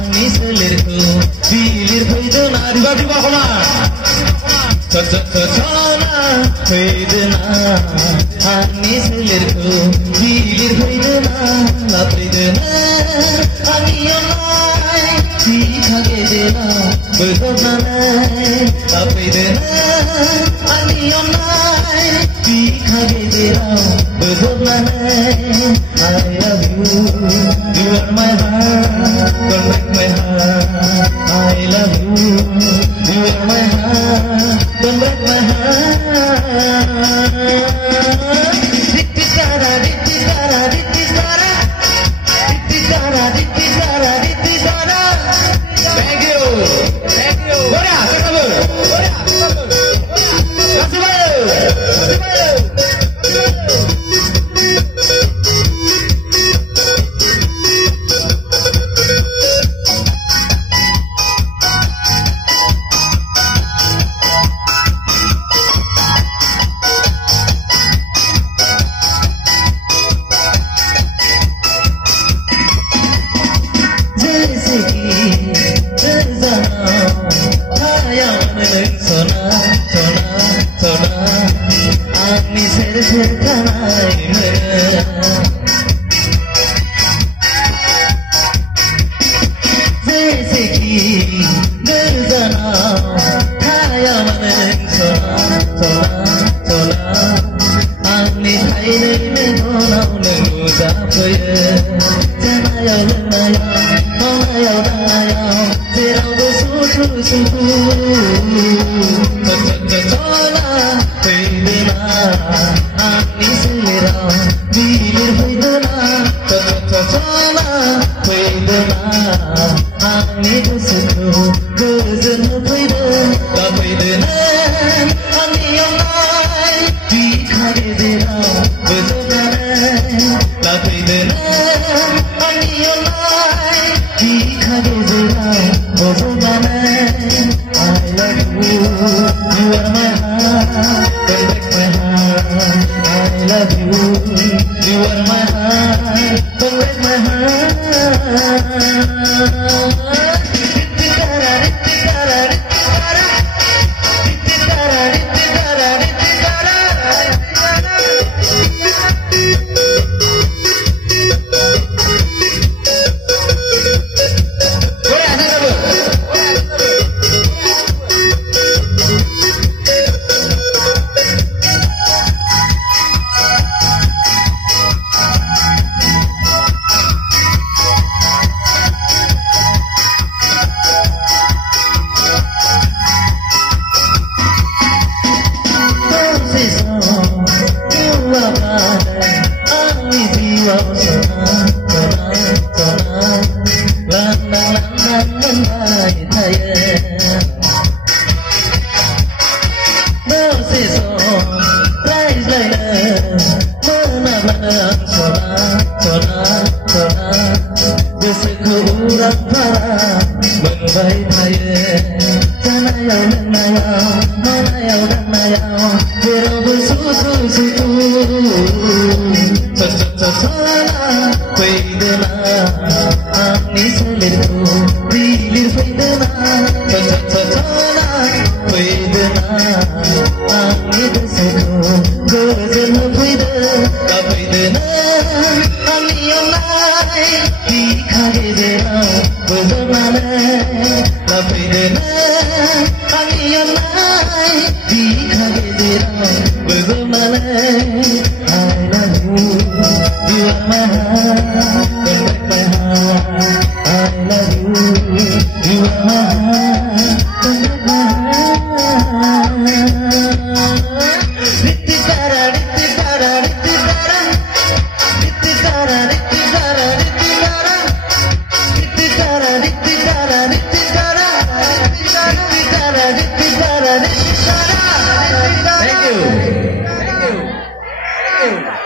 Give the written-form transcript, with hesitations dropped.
Ani selirku bilir faidana tiba-tiba koma Cocona faidana Ani selirku bilir faidana La faidana Ani yonai Dikhage dena Berdomanai La faidana Ani yonai Dikhage dena Berdomanai I love you, you are my heart, don't break my heart. I love you, you are my heart, don't break my heart. Dittikara, dittikara, dittikara, dittikara, dittikara, dittikara. Thank you, thank you. Bola, sakabul, bola, sakabul, bola, kasubal. Thank you.